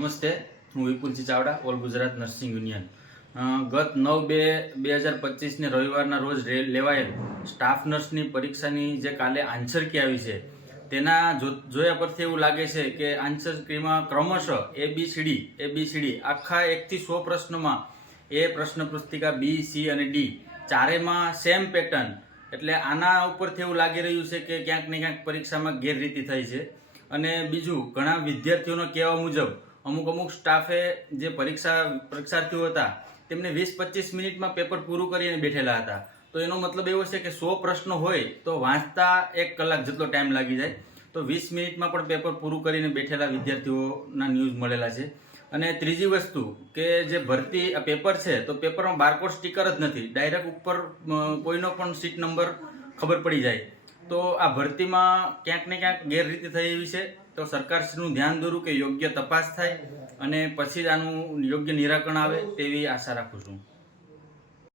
નમસ્તે, હું વિપુલજી Chavda, all Gujarat nursing union. ગત 9/2/2025 ને રવિવારના રોજ લેવાયેલ સ્ટાફ નર્સની પરીક્ષાની જે કાલે આન્સર કી આવી છે તેના જોયા પરથી એવું લાગે છે કે આન્સર કીમાં ક્રમશઃ એબીસીડી આખા 1 થી 100 પ્રશ્નોમાં એ પ્રશ્ન પુસ્તિકા બી, સી અને ડી ચારેમાં સેમ પેટર્ન. એટલે આના ઉપરથી એવું લાગી રહ્યું છે કે ક્યાંક ને ક્યાંક પરીક્ષામાં ગેરરીતિ થઈ છે. અને બીજું, ઘણા વિદ્યાર્થીઓનો કહેવા મુજબ અમુક સ્ટાફે જે પરીક્ષાર્થીઓ હતા તેમને 20-25 મિનિટમાં પેપર પૂરું કરીને બેઠેલા હતા. તો એનો મતલબ એવો છે કે 100 પ્રશ્નો હોય તો વાંચતા 1 કલાક જેટલો ટાઈમ લાગી જાય, તો 20 મિનિટમાં પણ પેપર પૂરું કરીને બેઠેલા વિદ્યાર્થીઓના ન્યૂઝ મળેલા છે. અને ત્રીજી વસ્તુ કે જે ભરતી પેપર છે તો પેપરમાં બારકોડ સ્ટીકર જ નથી, ડાયરેક્ટ ઉપર કોઈનો પણ સીટ નંબર ખબર પડી જાય. તો આ ભરતીમાં ક્યાંક ને ક્યાંક ગેરરીતિ થઈ એવી છે. તો સરકારશ્રીનું ધ્યાન દોરું કે યોગ્ય તપાસ થાય અને પછી જ આનું યોગ્ય નિરાકરણ આવે તેવી આશા રાખું છું.